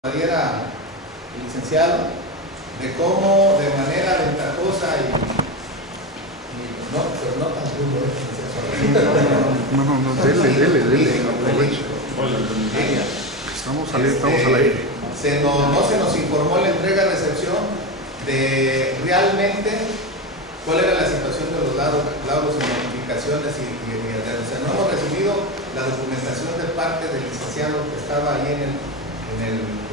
el licenciado de cómo de manera ventajosa y no, pero no tan duro, dele, aprovecho. Estamos al aire. No se nos informó la entrega-recepción de realmente cuál era la situación de los laudos y notificaciones y o sea, no hemos recibido la documentación de parte del licenciado que estaba ahí en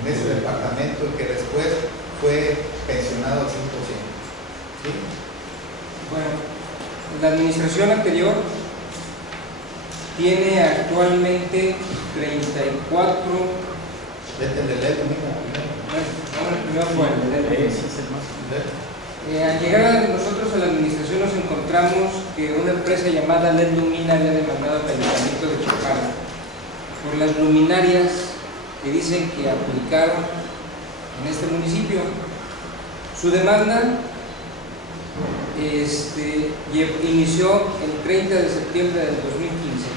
ese departamento y que después fue pensionado al 100%. ¿Sí? Bueno, la administración anterior tiene actualmente 34. Al llegar nosotros a la administración nos encontramos que una empresa llamada LED Lumina había demandado al Ayuntamiento de Chapala por las luminarias que dicen que aplicaron en este municipio. Su demanda inició el 30 de septiembre del 2015.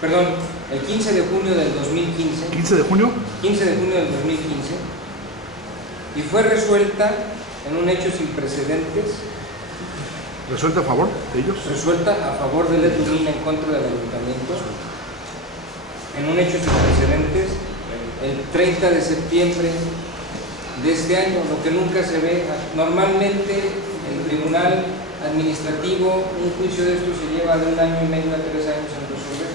Perdón, el 15 de junio del 2015. ¿15 de junio? 15 de junio del 2015. Y fue resuelta en un hecho sin precedentes. ¿Resuelta a favor de ellos? Resuelta a favor de LED Lumina en contra del ayuntamiento. En un hecho sin precedentes, el 30 de septiembre de este año, lo que nunca se ve. Normalmente el tribunal administrativo, un juicio de esto se lleva de 1 año y medio a 3 años en resolver.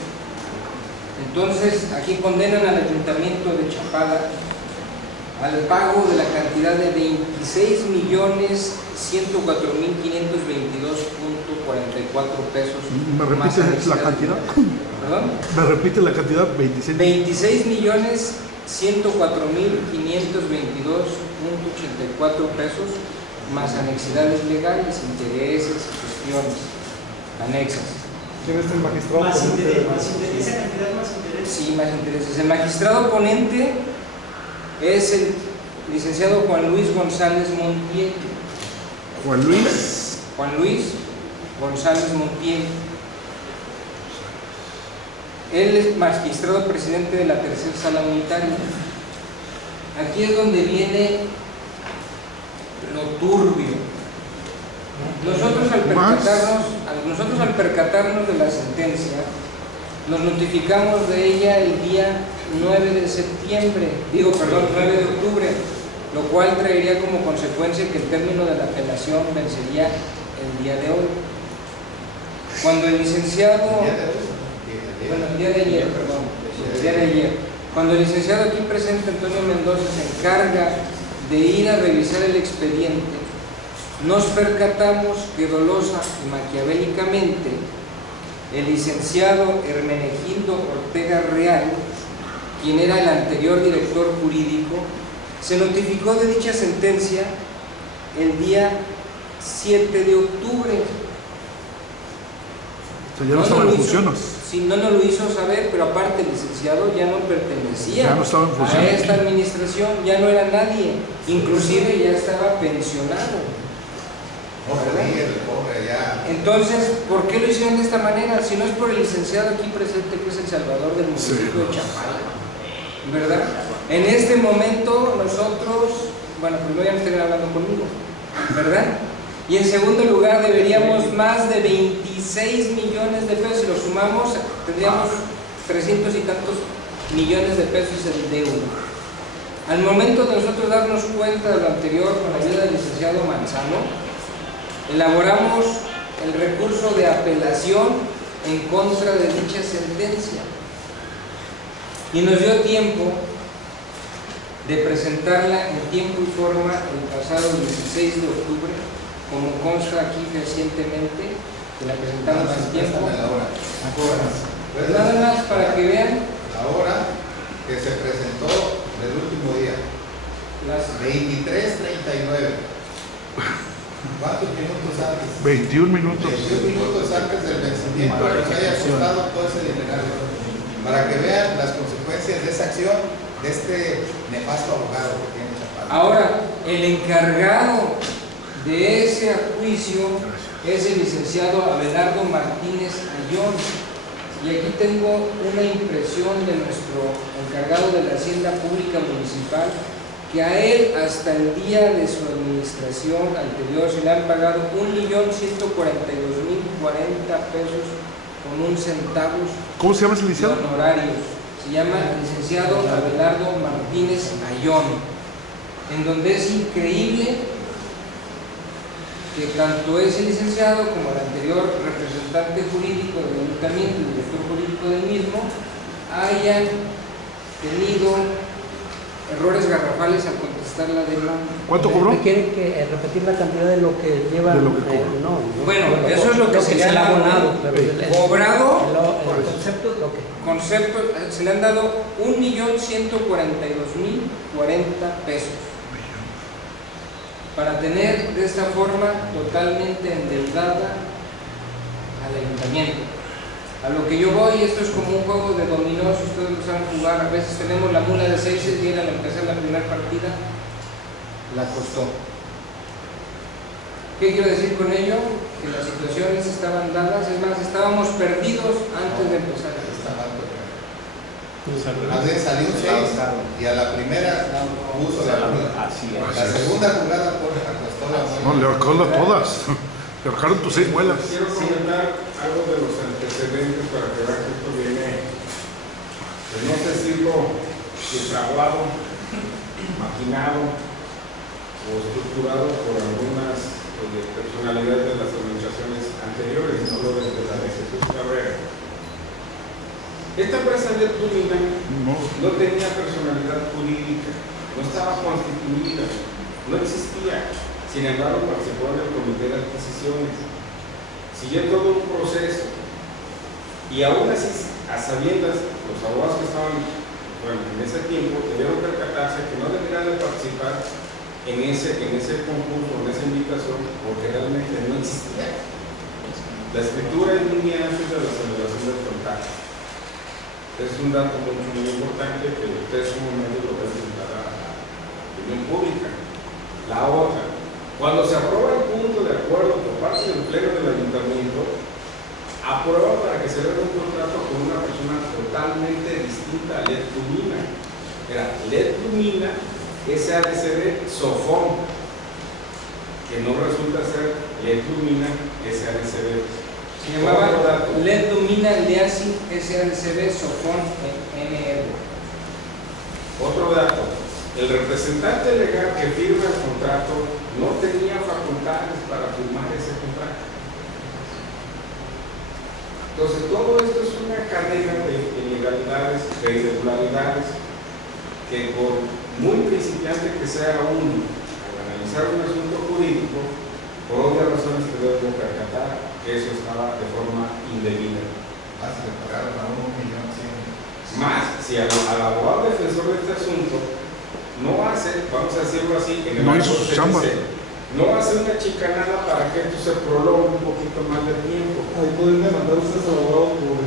Entonces, aquí condenan al ayuntamiento de Chapala al pago de la cantidad de 26.104.522.44 pesos. ¿Me repites la cantidad? ¿Perdón? ¿Me repite la cantidad? 26.104.522.84 pesos más anexidades legales, intereses y cuestiones anexas. ¿Quién es el magistrado? Más interés, esa cantidad más interés. Sí, más intereses. El magistrado ponente es el licenciado Juan Luis González Montiel. Juan Luis González Montiel. Él es magistrado presidente de la tercera sala unitaria. Aquí es donde viene lo turbio. Nosotros al percatarnos de la sentencia, nos notificamos de ella el día 9 de octubre, lo cual traería como consecuencia que el término de la apelación vencería el día de hoy. Cuando el licenciado, cuando el licenciado aquí presente, Antonio Mendoza, se encarga de ir a revisar el expediente, nos percatamos que dolosa y maquiavélicamente el licenciado Hermenegildo Ortega Real, quien era el anterior director jurídico, se notificó de dicha sentencia el día 7 de octubre. Ya no estaba en funciones. Sí, no nos lo hizo saber, pero aparte el licenciado ya no pertenecía a esta administración, ya no era nadie, inclusive ya estaba pensionado. Entonces, ¿por qué lo hicieron de esta manera? Si no es por el licenciado aquí presente, que es el salvador del municipio de Chapala, ¿verdad? En este momento nosotros, bueno, primero ya me estén hablando conmigo, ¿verdad? Y en segundo lugar deberíamos más de 26 millones de pesos, si lo sumamos tendríamos 300 y tantos millones de pesos en deuda. Al momento de nosotros darnos cuenta de lo anterior con la ayuda del licenciado Manzano, elaboramos el recurso de apelación en contra de dicha sentencia y nos dio tiempo de presentarla en tiempo y forma el pasado 16 de octubre, como consta aquí recientemente, que la presentamos en tiempo. Nada más para que vean la hora que se presentó del último día, las 23:39. ¿Cuántos minutos antes? 21 minutos. 21 minutos antes del vencimiento que nos haya costado todo ese dinero. Para que vean las consecuencias de esa acción de este nefasto abogado que tiene Chapala. Ahora, el encargado de ese juicio es el licenciado Abelardo Martínez Ayón, Y aquí tengo una impresión de nuestro encargado de la Hacienda Pública Municipal, que a él hasta el día de su administración anterior se le han pagado 1.142.040 pesos con un centavo ¿Cómo se llama ese de licenciado? honorarios. Se llama licenciado Abelardo Martínez Ayón, en donde es increíble que tanto ese licenciado como el anterior representante jurídico del ayuntamiento y el director jurídico del mismo hayan tenido errores garrafales al contestar la demanda. ¿Cuánto cobró? Quieren que repetir la cantidad de lo que lleva. De lo que cobró. Bueno, eso es lo que se le ha abonado. Cobrado. El concepto es lo que. Concepto, se le han dado 1.142.040 pesos para tener de esta forma totalmente endeudada al ayuntamiento. A lo que yo voy, esto es como un juego de dominó, si ustedes lo saben jugar, a veces tenemos la mula de 6 y al empezar la primera partida la costó. ¿Qué quiero decir con ello? Que las situaciones estaban dadas, es más, estábamos perdidos antes de empezar. Más bien salió un 6 y a la primera puso la primera. La segunda jugada acostó la muela. No, le ahorcaron todas. Le ahorcaron tus 6 muelas. Quiero comentar algo de los antecedentes para que vean que esto viene, pues no sé decirlo, defraudado, maquinado o estructurado por algunas personalidades de las administraciones anteriores, no lo de la de Jesús Cabrera. Esta empresa de Tumina no tenía personalidad jurídica, no estaba constituida, no existía. Sin embargo, participó en el comité de adquisiciones, siguió todo un proceso y aún así, a sabiendas, los abogados que estaban en ese tiempo debieron percatarse que no deberían de participar en ese concurso, en esa invitación, porque realmente no existía. La escritura es muy antes de la celebración del contacto. Es un dato muy importante que ustedes en un momento lo presentar a la opinión pública. La otra, cuando se aprueba el punto de acuerdo por parte del pleno del ayuntamiento, aprueba para que se haga un contrato con una persona totalmente distinta a LED Tumina. Era LED Tumina SADCB Sofón, que no resulta ser LED Tumina SADCB. Se llamaba LED Tumina Leasing SADCB Sofón NR. Otro dato, el representante legal que firma el contrato no tenía facultades para firmar ese contrato. Entonces, todo esto es una cadena de ilegalidades, de irregularidades, que por muy principiante que sea uno al analizar un asunto jurídico, por obvias razones te debo percatar que eso estaba de forma indebida. Más le pagaron a 1.100.000. Más, si al abogado defensor de este asunto no hace, vamos a decirlo así, en el No hizo su chamba. no hace una chicanada para que esto se prolongue un poquito más de tiempo. Ahí pueden demandar ustedes al abogado por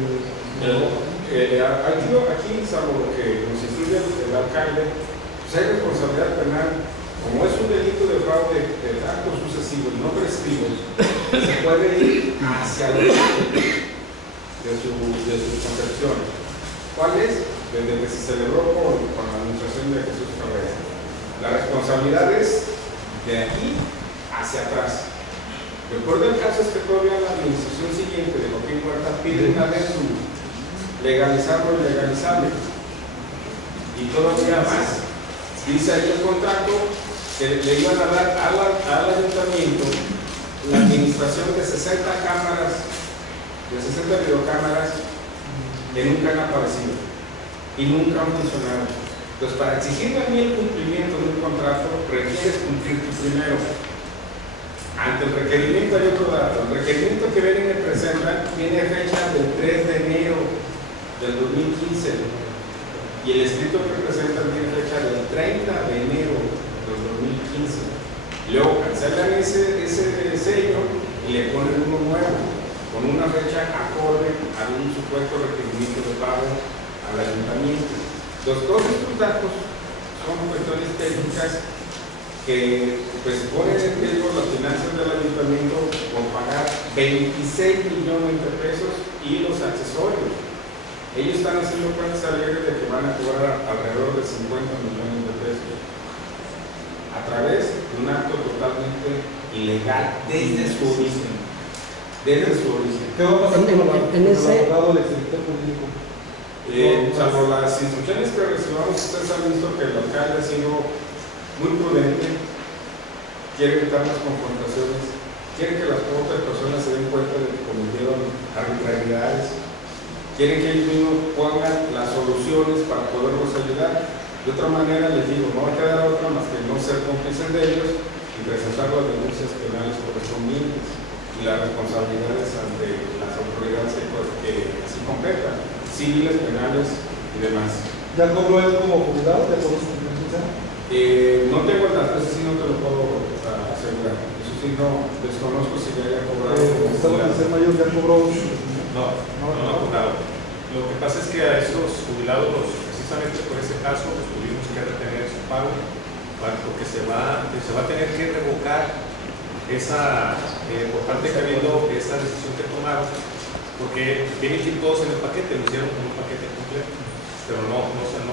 Aquí, salvo lo que nos instruye el alcalde, pues hay responsabilidad penal. Como es un delito de fraude de actos sucesivos y no prescritos, se puede ir hacia el de sus concepciones. ¿Cuál es? Desde que se celebró con la administración de Jesús Cabrera. La responsabilidad es de aquí hacia atrás. El peor del caso es que todavía la administración siguiente de Joaquín Huerta pide una vez legalizar lo ilegalizable. Y todavía más. Dice ahí el contrato que le iban a dar al ayuntamiento la administración de 60 cámaras, de 60 videocámaras que nunca han aparecido y nunca han funcionado. Entonces, para exigirle a mí el cumplimiento de un contrato, requieres cumplir tú primero. Ante el requerimiento hay otro dato. El requerimiento que viene y me presentan tiene fecha del 3 de enero del 2015 y el escrito que presentan tiene fecha del 30 de enero del 2015. Luego cancelan ese sello y le ponen uno nuevo con una fecha acorde a un supuesto requerimiento de pago al ayuntamiento. Entonces, todos estos datos son cuestiones técnicas que pues ponen en riesgo las finanzas del ayuntamiento por pagar 26 millones de pesos y los accesorios. Ellos están haciendo cuentas alegres de que van a cobrar alrededor de 50 millones de pesos a través de un acto totalmente ilegal desde su origen. Desde su origen. ¿Qué va a pasar con en el ese- abogado del sector jurídico? Salvo las instrucciones que recibamos, ustedes han visto que el alcalde ha sido muy prudente, quiere evitar las confrontaciones, quiere que las propias personas se den cuenta de que cometieron arbitrariedades, quieren que ellos mismos pongan las soluciones para poderlos ayudar. De otra manera, les digo, no va a quedar otra más que no ser cómplices de ellos y presentar las denuncias penales correspondientes y las responsabilidades ante las autoridades que así competan, civiles, penales y demás. ¿Ya cobró él como jubilado? ¿Ya cobró su compensación? No tengo el dato, ese sí no te lo puedo asegurar. Eso sí no, desconozco si ya haya cobrado. Gustavo García Mayor ya cobró su No ha cobrado. Lo que pasa es que a esos jubilados, precisamente por ese caso, pues tuvimos que retener su pago, porque se va a tener que revocar esa, por parte de Cabildo, esa decisión que tomaron, porque vienen que ir todos en el paquete, lo hicieron con un paquete completo, pero no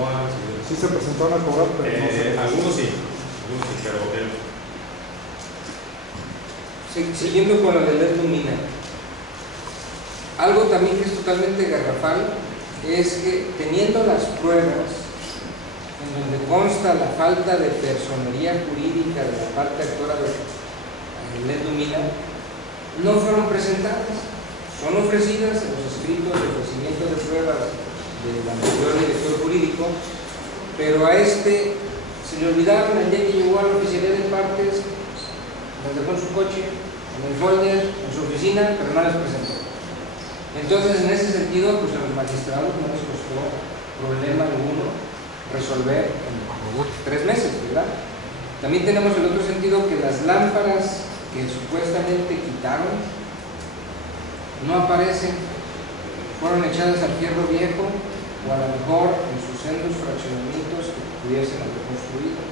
han recibido. Sí se presentaron a cobrar, pero no se... Algunos sí, pero él. Siguiendo con la de Ledo Mina, algo también que es totalmente garrafal es que teniendo las pruebas en donde consta la falta de personería jurídica de la parte actora de Ledo Mina, no fueron presentadas, son ofrecidas en los escritos de ofrecimiento de pruebas del anterior director jurídico, pero a este se le olvidaron el día que llegó a la oficialía de partes, las dejó en su coche, en el folder, en su oficina, pero no las presentó. Entonces, en ese sentido, pues a los magistrados no les costó problema alguno resolver en 3 meses, ¿verdad? También tenemos el otro sentido que las lámparas que supuestamente quitaron no aparecen, fueron echadas al fierro viejo o a lo mejor en sus sendos fraccionamientos que pudiesen haber construido.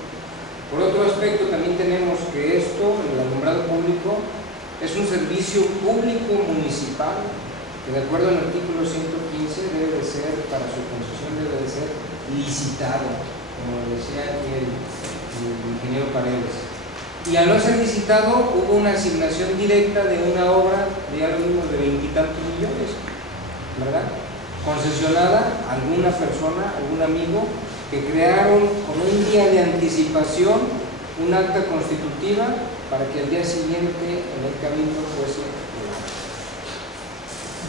Por otro aspecto, también tenemos que esto, el alumbrado público, es un servicio público municipal que de acuerdo al artículo 115 debe de ser, para su concesión debe de ser licitado, como decía aquí el ingeniero Paredes. Y al no ser licitado hubo una asignación directa de una obra de algo mismo de 20 y tantos millones, ¿verdad? Concesionada a alguna persona, algún amigo, que crearon con un día de anticipación un acta constitutiva para que al día siguiente en el cabildo fuese aprobado.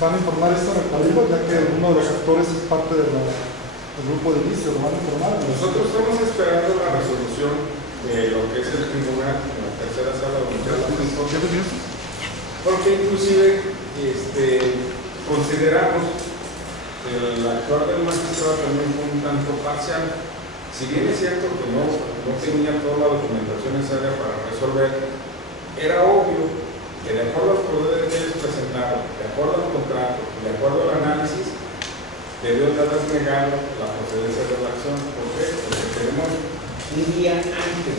¿Van a informar esto en el cabildo, ya que uno de los actores es parte del grupo de inicio? ¿Lo van a informar? Nosotros estamos esperando la resolución de lo que es el tribunal en la tercera sala donde ya la porque inclusive consideramos el actuar del magistrado también un tanto parcial. Si bien es cierto que no tenía toda la documentación necesaria para resolver, era obvio que de acuerdo a los poderes que ellos presentaron, de acuerdo al contrato, de acuerdo al análisis, debió de haber negado la procedencia de la acción. ¿Por qué? Porque tenemos un día antes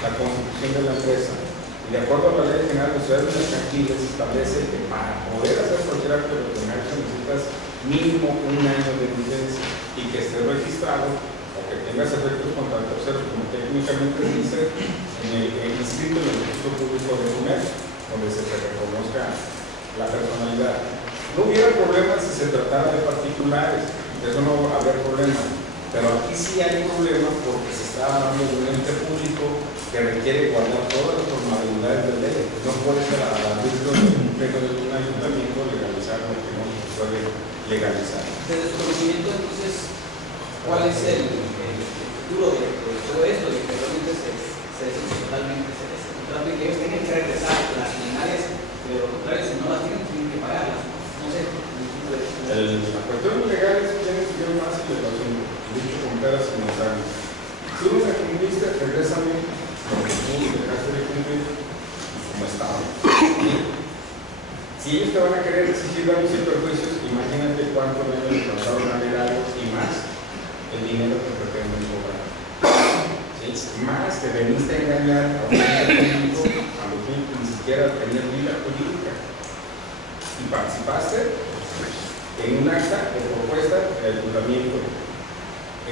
la constitución de la empresa. Y de acuerdo a la Ley General de Sociedades Mercantiles establece que para poder hacer cualquier acto de comercio necesitas mínimo 1 año de vigencia y que esté registrado o que tengas efectos contra terceros, como técnicamente dice en el inscrito en el registro público de comercio, donde se te reconozca la personalidad. No hubiera problema si se tratara de particulares, de eso no va a haber problema. Pero aquí sí hay problema porque se está hablando de un ente público que requiere guardar todas las formalidades de ley. No puede ser a la vista de un pleno de un ayuntamiento legalizar lo que no se puede legalizar. De desconocimiento, entonces, ¿cuál es el futuro de todo esto? De que realmente se totalmente que ellos tienen que regresar las finales, de lo contrario, si no las tienen que pagarlas. No sé. La cuestión legal es bien fácil de lo dicho con peras y manzanas. Si uno me cumpliste, regrésame lo que tú dejaste de cumplir como estaba. Si ellos te van a querer exigir daños y perjuicios, imagínate cuánto daño le causaron al erario y más el dinero que pretenden cobrar. ¿Sí? Más te veniste a engañar a un público a lo que ni siquiera tenía vida jurídica. si participaste en un acta de propuesta de ayuntamiento,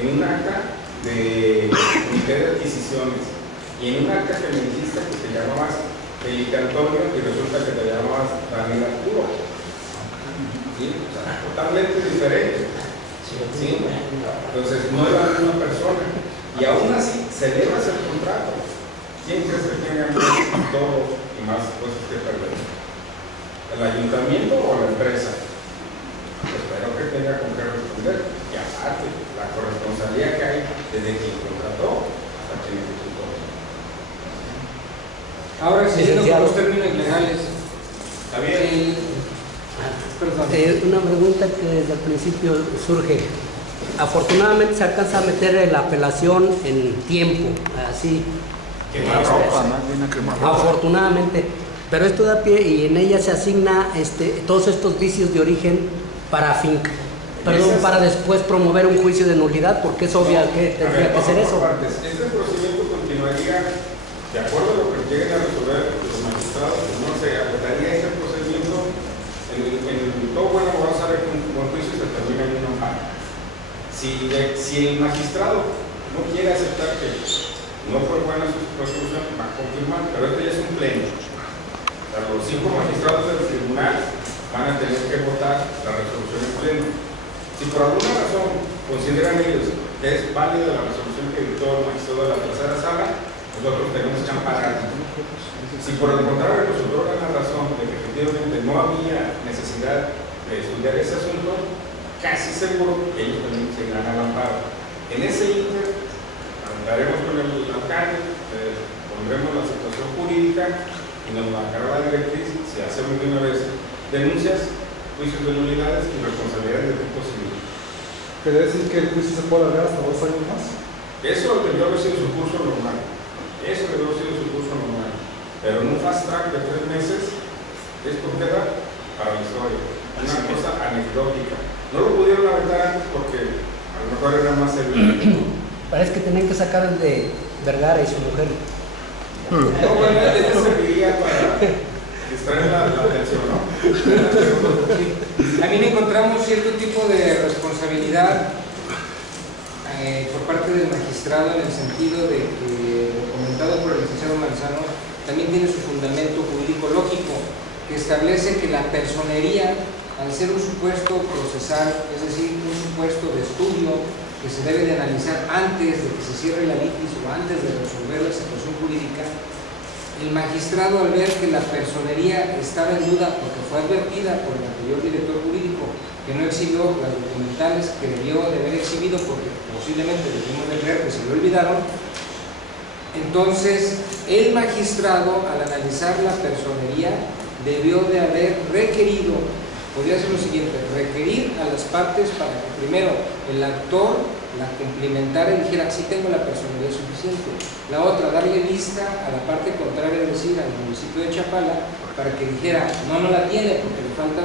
en un acta de comité de adquisiciones y en un acta que me dijiste que te llamabas Felipe Antonio y resulta que te llamabas Daniel Arturo. ¿Sí? O sea, totalmente diferente. ¿Sí? Entonces no era la misma persona y aún así se debe hacer contrato. ¿Quién crees que tenga más todo y más cosas que perder? ¿El ayuntamiento o la empresa? Espero que tenga con qué responder. Y aparte, la corresponsabilidad que hay desde quien contrató hasta quien ejecutó. Ahora, siguiendo con los términos legales. Está bien. Perdón. Una pregunta que desde el principio surge. Afortunadamente se alcanza a meter la apelación en tiempo, así. Quemar ropa, más bien a quemar ropa. Afortunadamente. Pero esto da pie y en ella se asigna todos estos vicios de origen para para después promover un juicio de nulidad, porque es obvio que tendría que ser eso. Este procedimiento continuaría de acuerdo a lo que lleguen a resolver los magistrados, pues no se apretaría este procedimiento. Todo buen abogado sabe que un buen juicio se termina en un amparo. Si el magistrado no quiere aceptar que no fue buena su resolución, va a confirmar, pero esto ya es un pleno. O sea, los 5 magistrados del tribunal van a tener que votar la resolución en pleno. Si por alguna razón consideran ellos que es válida la resolución que dictó el magistrado de la tercera sala, nosotros tenemos que amparar. Si por el contrario nos otorgan la razón de que efectivamente no había necesidad de estudiar ese asunto, casi seguro que ellos también se irán al amparo. En ese inter, hablaremos con el alcalde, pondremos la situación jurídica y nos marcará la directriz si hacemos de una vez denuncias, juicios de nulidades y responsabilidades de tipo civil. ¿Quiere decir que el juicio se puede alargar hasta 2 años más? Eso debió haber sido su curso normal. Eso debió haber sido su curso normal. Pero en un fast track de 3 meses, esto queda para la historia. Una cosa anecdótica. No lo pudieron aventar antes porque a lo mejor era más evidente. Parece que tenían que sacar el de Vergara y su mujer. No, bueno, esto serviría para distraer la atención, ¿no? También encontramos cierto tipo de responsabilidad por parte del magistrado en el sentido de que, comentado por el licenciado Manzano, también tiene su fundamento jurídico lógico, que establece que la personería, al ser un supuesto procesal, es decir, un supuesto de estudio que se debe de analizar antes de que se cierre la litis o antes de resolver la situación jurídica, el magistrado, al ver que la personería estaba en duda porque fue advertida por el anterior director jurídico que no exhibió las documentales que debió de haber exhibido porque posiblemente debimos de creer que se le olvidaron, entonces el magistrado, al analizar la personería, debió de haber requerido, podría ser lo siguiente: requerir a las partes para que primero el actor la complementara y dijera sí tengo la personalidad suficiente, la otra darle vista a la parte contraria, es decir, al municipio de Chapala, para que dijera no la tiene porque le falta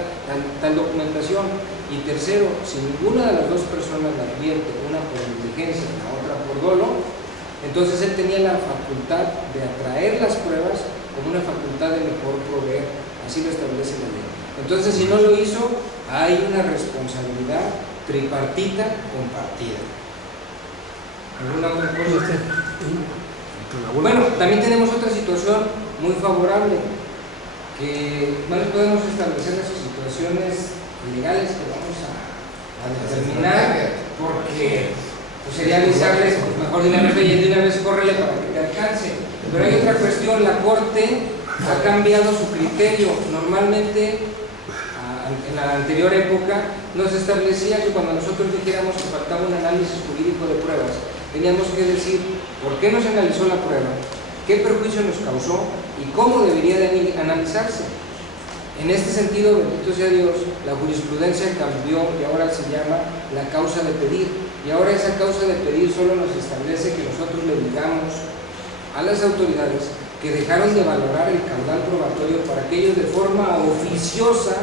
tal documentación, y tercero, si ninguna de las dos personas la advierte, una por negligencia y la otra por dolo, entonces él tenía la facultad de atraer las pruebas como una facultad de mejor proveer, así lo establece la ley. Entonces, si no lo hizo, hay una responsabilidad tripartita compartida. ¿Alguna otra cosa? Bueno, también tenemos otra situación muy favorable, que no les podemos establecer esas situaciones legales que vamos a determinar, porque pues sería avisarles, pues mejor de una vez córrele para que te alcance. Pero hay otra cuestión: la Corte ha cambiado su criterio. Normalmente, en la anterior época, nos establecía que cuando nosotros dijéramos que faltaba un análisis jurídico de pruebas, teníamos que decir por qué no se analizó la prueba, qué perjuicio nos causó y cómo debería de analizarse. En este sentido, bendito sea Dios, la jurisprudencia cambió y ahora se llama la causa de pedir. Y ahora esa causa de pedir solo nos establece que nosotros le digamos a las autoridades que dejaron de valorar el caudal probatorio para que ellos de forma oficiosa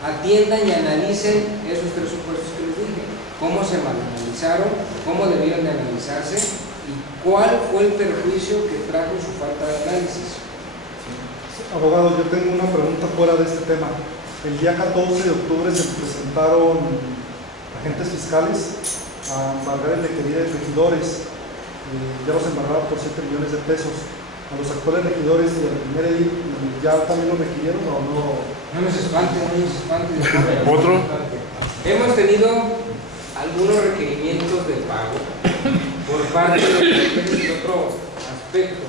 atiendan y analicen esos 3 supuestos que les dije, cómo se malanalizaron, cómo debieron de analizarse y cuál fue el perjuicio que trajo su falta de análisis. Abogado, yo tengo una pregunta fuera de este tema. El día 14 de octubre se presentaron agentes fiscales a embargar el requerido de regidores. Ya los embargaron por 7 millones de pesos. A los actuales regidores y al primer edil, ¿ya también lo requirieron o no? No nos espante, no nos espante. ¿Otro? Hemos tenido algunos requerimientos de pago por parte de otro aspecto.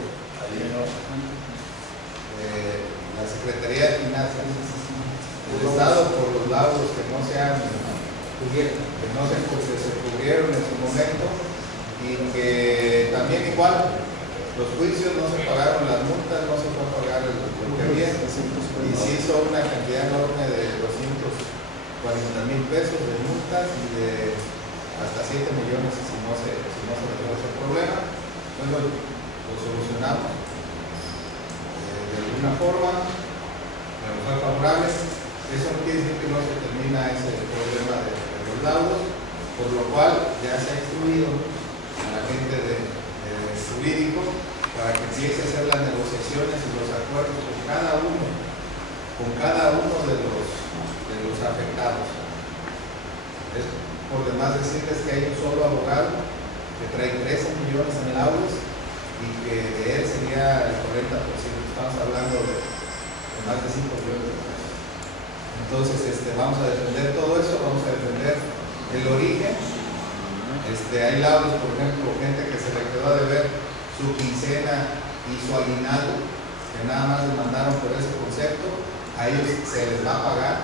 La Secretaría de Finanzas del Estado por los laudos que no se han cubierto, que se cubrieron en su momento y que también igual los juicios no se pagaron, las multas no se fue a pagar lo que había y se hizo una cantidad enorme de 240,000 pesos de multas y de hasta 7 millones si no se resuelve ese problema. Entonces lo solucionamos de alguna forma, me fue favorable. Eso no quiere decir que no se termina ese problema de los laudos, por lo cual ya se ha instruido a la gente de jurídico para que empiece a hacer las negociaciones y los acuerdos con cada uno de los afectados. Es por demás decirles que hay un solo abogado que trae 13 millones en laudos y que de él sería el 40%. Estamos hablando de más de 5 millones de pesos. Entonces vamos a defender todo eso, vamos a defender el origen. Hay laudos, por ejemplo, gente que se le quedó de ver su quincena y su aguinaldo, que nada más les mandaron por ese concepto, a ellos se les va a pagar.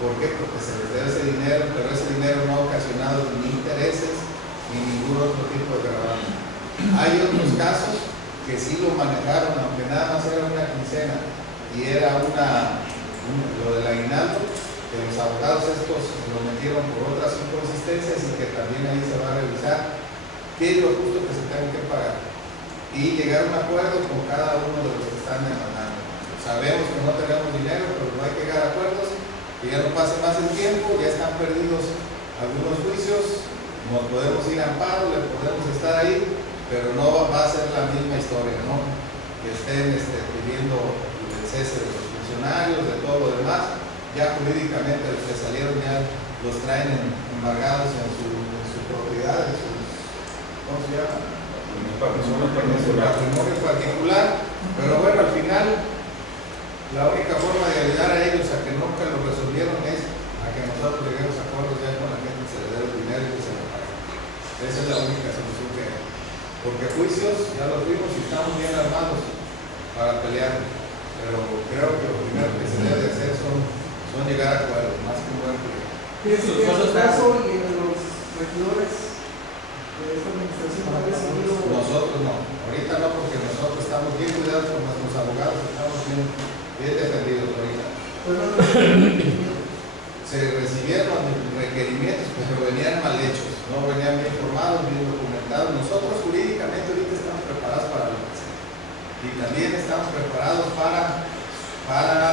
¿Por qué? Porque se les debe ese dinero, pero ese dinero no ha ocasionado ni intereses ni ningún otro tipo de gravamen. Hay otros casos que sí lo manejaron, aunque nada más era una quincena y era lo del aguinaldo, que los abogados estos lo metieron por otras inconsistencias y que también ahí se va a revisar qué es lo justo que se tenga que pagar y llegar a un acuerdo con cada uno de los que están demandando. Sabemos que no tenemos dinero, pero no hay que llegar a acuerdos, que ya no pase más el tiempo, ya están perdidos algunos juicios, nos podemos ir a amparo, le podemos estar ahí, pero no va a ser la misma historia, ¿no? Que estén pidiendo el cese de los funcionarios, de todo lo demás. Ya jurídicamente los que salieron ya los traen embargados en su propiedad, ¿cómo se llama? En su patrimonio particular. Pero bueno, al final la única forma de ayudar a ellos a que nunca lo resolvieron es a que nosotros lleguemos a acuerdos ya con la gente que se le dé el dinero y que se lo pague. Esa es la única solución que hay. Porque juicios ya los vimos y estamos bien armados para pelear. Pero creo que lo primero que se debe hacer son llegar a acuerdos, más que un buen proyecto. ¿En su caso y en los regidores de esta administración ha recibido? Nosotros no, ahorita no, porque nosotros estamos bien cuidados con nuestros abogados, estamos bien defendidos ahorita. Se recibieron requerimientos, pero venían mal hechos, no venían bien formados, bien documentados. Nosotros jurídicamente ahorita estamos preparados para lo que sea. Y también estamos preparados para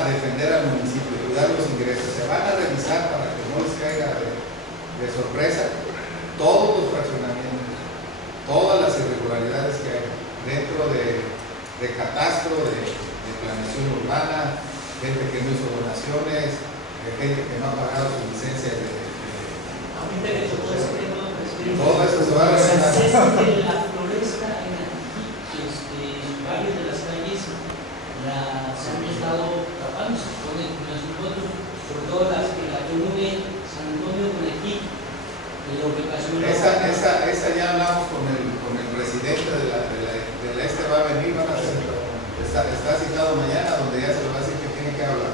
defender al municipio, cuidar los ingresos. Se van a revisar para que no les caiga de sorpresa todos los fraccionamientos, todas las irregularidades que hay dentro de catastro, de planeación urbana, gente que no hizo donaciones, gente que no ha pagado su licencia todo eso se va a revisar. La floresta en varios de las calles se han estado tapando, se ponen unas fotos, sobre todo las que la que une San Antonio con aquí, lo que pasó. Esa ya hablamos con el presidente de la va a venir, está citado mañana, donde ya se le va a decir que tiene que hablar.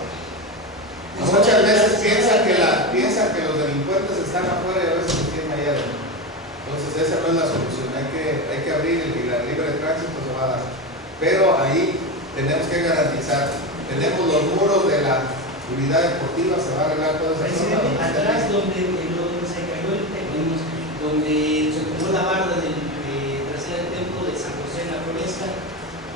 Muchas veces piensan que los delincuentes están afuera y a veces los tienen allá adentro. Entonces esa no es la solución, hay que abrir y la libre tránsito se va a dar. Pero ahí tenemos que garantizar, tenemos los muros de la unidad deportiva, se va a arreglar toda esa zona. Atrás donde se cayó el templo, donde se tomó la barda del tercer templo de San José en la Floresta,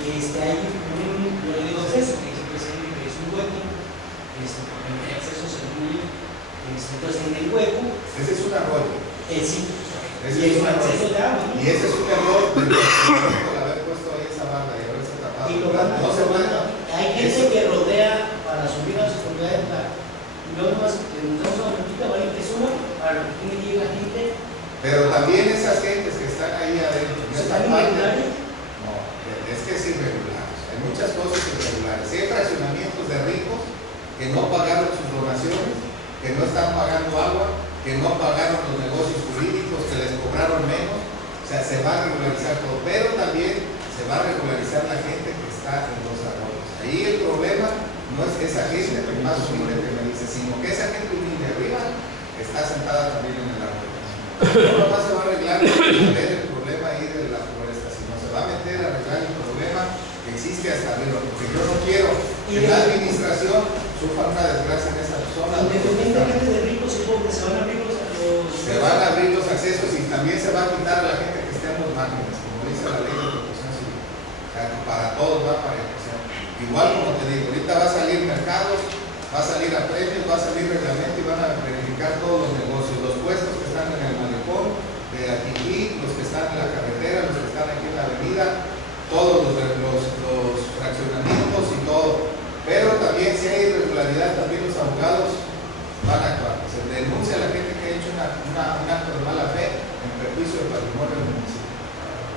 hay un acceso que dice presidente que es un hueco, el acceso seguro, entonces en el hueco. Ese es un arroyo. Sí. Ese es un acceso de agua, ¿no? Y ese es un error de haber puesto ahí esa barda y haberse tapado. Hay gente que rodea para subir a su propiedad muchas cosas irregulares. Si hay fraccionamientos de ricos que no pagaron sus donaciones, que no están pagando agua, que no pagaron los negocios jurídicos, que les cobraron menos, o sea, se va a regularizar todo, pero también se va a regularizar la gente que está en los arroyos. Ahí el problema no es que esa gente más humilde que me dice, sino que esa gente humilde arriba está sentada también en el arroyo. No nomás se va a arreglar el problema ahí de la floresta, sino se va a meter a arreglar el problema que existe hasta arriba, porque yo no quiero que la administración sufra una desgracia en esa zona. Independientemente de ricos y pobres, se van a abrir los se van a abrir los accesos y también se va a quitar a la gente que esté en los márgenes, como dice la ley de protección civil. O sea, para todos va para eso. Igual como te digo, ahorita va a salir mercados, va a salir a premios, va a salir reglamento y van a verificar todos los negocios, los puestos que están en el malecón de aquí, los que están en la carretera, los que están aquí en la avenida, todos los fraccionamientos y todo. Pero también si hay irregularidad, también los abogados van a actuar. Se denuncia a la gente que ha hecho un acto de mala fe en perjuicio del patrimonio del municipio.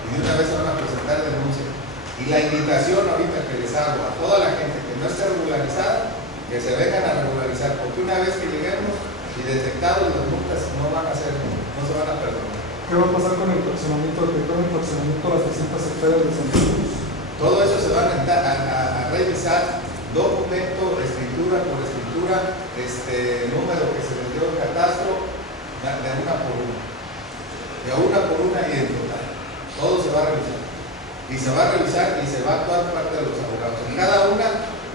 Y de una vez se van a presentar denuncias. Y la invitación ahorita que les hago a toda la gente que no esté regularizada, que se vengan a regularizar, porque una vez que lleguemos y detectados las multas no se van a perdonar. ¿Qué va a pasar con el fraccionamiento, a las distintas hectáreas de Santa Cruz? Todo eso se va a revisar documento, escritura por escritura, número que se les dio el catastro, de una por una. De una por una y en total. Todo se va a revisar. Y se va a revisar y se va a actuar parte de los abogados. En cada una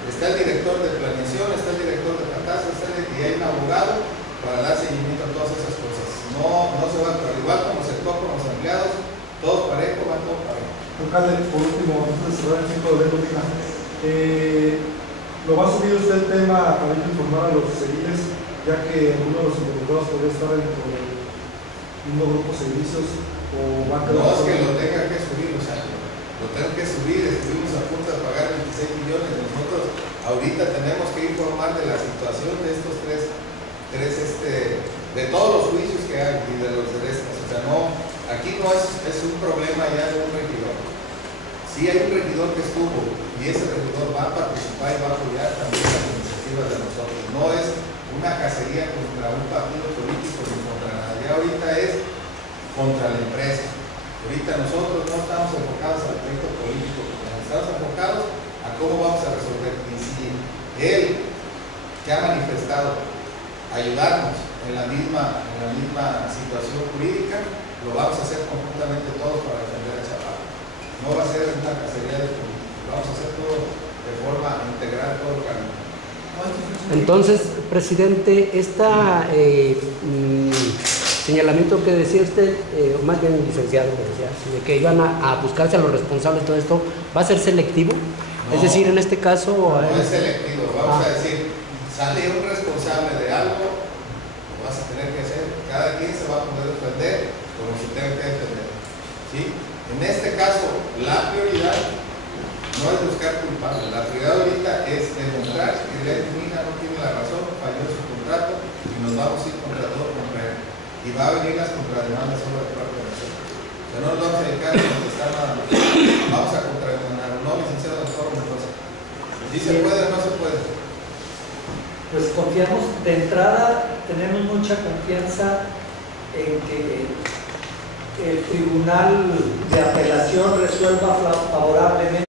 está el director de planeación, está el director de catastro, y hay un abogado para dar seguimiento a todas esas cosas. No se va a actuar igual como se actuó con los empleados, todos parejo, van todos parejo. Alcalde, por último, antes de cerrar el 5 de enero, ¿lo va a subir usted el tema a informar a los civiles, ya que alguno de los involucrados podría estar dentro del mismo grupo de servicios o va a quedar? No es que lo tenga que subir, o sea, lo tengo que subir, estuvimos a punto de pagar 26 millones, nosotros ahorita tenemos que informar de la situación de estos tres de todos los juicios que hay y de los de estas, o sea, no, aquí no es un problema ya de un regidor. Sí hay un regidor que estuvo y ese regidor va a participar y va a apoyar también las iniciativas de nosotros. No es una cacería contra un partido político ni contra nadie. Ahorita es contra la empresa. Ahorita nosotros no estamos enfocados al proyecto político, estamos enfocados a cómo vamos a resolver. Y si él, que ha manifestado ayudarnos en la misma situación jurídica, lo vamos a hacer conjuntamente todos para defender a Chapala. No va a ser una cacería de políticos, vamos a hacer todo de forma integral, todo el camino. Entonces, presidente, señalamiento que decía usted, o más bien licenciado, que decía, de que iban a buscarse a los responsables de todo esto, ¿va a ser selectivo? No, es decir, en este caso... No es selectivo, vamos a decir, sale un responsable de algo, lo vas a tener que hacer, cada quien se va a poder defender como se tenga que defender, ¿sí? En este caso, la prioridad no es buscar culpables, la prioridad ahorita es demostrar que la Mina no tiene la razón, falló su contrato y nos vamos a ir contra todo contra él. Y va a venir las contrademandas sobre parte de nosotros. O sea, no nos vamos a dedicar a contestar nada más. Vamos a contrademandar, ¿no, licenciado doctor Mendoza? ¿Sí se puede o no se puede? Pues confiamos, de entrada tenemos mucha confianza en que el Tribunal de Apelación resuelva favorablemente